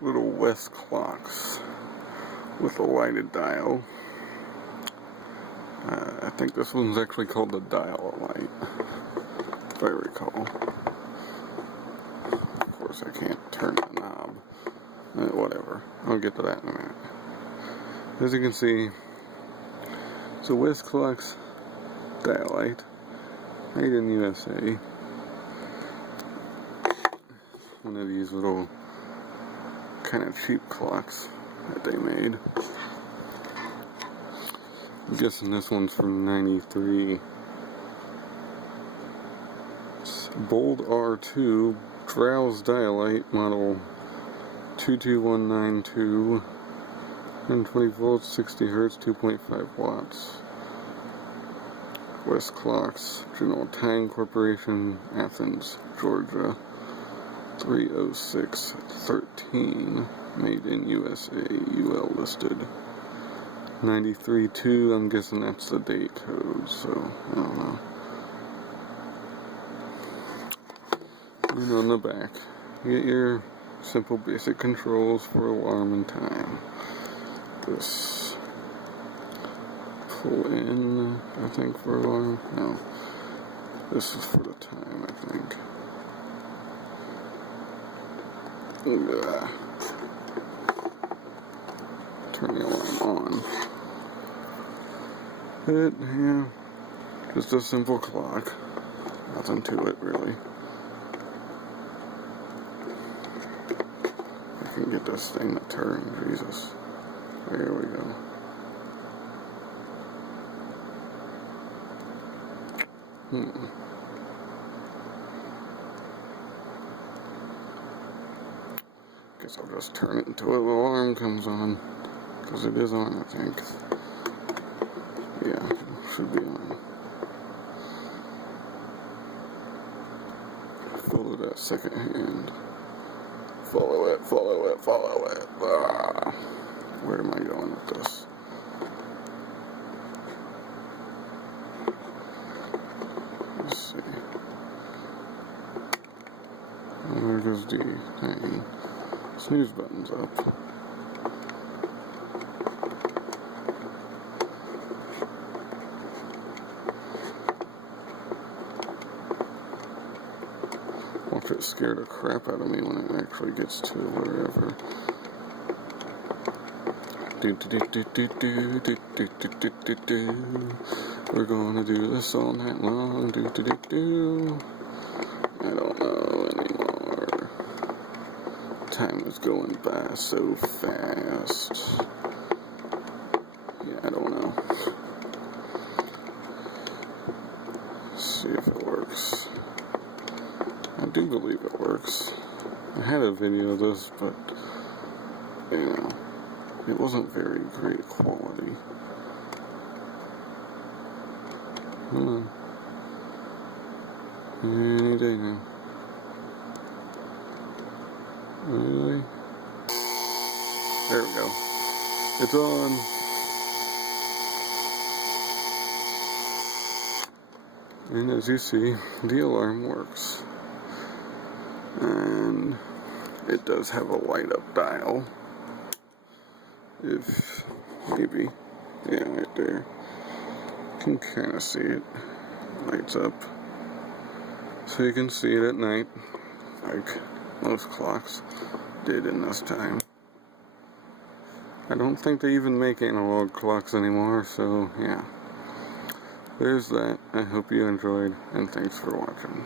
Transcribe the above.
little Westclox with a lighted dial. I think this one's actually called the Dial-Lite, if I recall. Of course I can't turn the knob. Whatever, I'll get to that in a minute. As you can see, it's a Westclox Dial-Lite, made in USA. One of these little kind of cheap clocks that they made. I'm guessing this one's from '93. It's Bold R2 Drowse Dial-Lite model 22192, 120 volts, 60 hertz, 2.5 watts. Westclox, General Time Corporation, Athens, Georgia, 30613, made in USA, UL listed. 93.2, I'm guessing that's the date code, so I don't know. And on the back, you get your simple basic controls for alarm and time. This pull in, I think, for alarm. No, this is for the time, I think. Turn the alarm on. But yeah, just a simple clock. Nothing to it, really. I can get this thing to turn. Jesus. There we go. Guess I'll just turn it until the alarm comes on. Because it is on, I think. Yeah, it should be on. Follow that second hand. Follow it, follow it, follow it. Ah. Where am I going with this? Let's see. There goes the thing. Snooze button's up. Watch it scare the crap out of me when it actually gets to wherever. We're gonna do this all night long. I don't know anymore. Time is going by so fast. Yeah, I don't know. Let's see if it works. I do believe it works. I had a video of this, but you know, it wasn't very great quality. Any day now. Really? There we go. It's on. And as you see, the alarm works. And it does have a light up dial. If maybe, yeah, right there. You can kind of see it. Lights up. So you can see it at night, like most clocks did in this time. I don't think they even make analog clocks anymore, so yeah. There's that. I hope you enjoyed, and thanks for watching.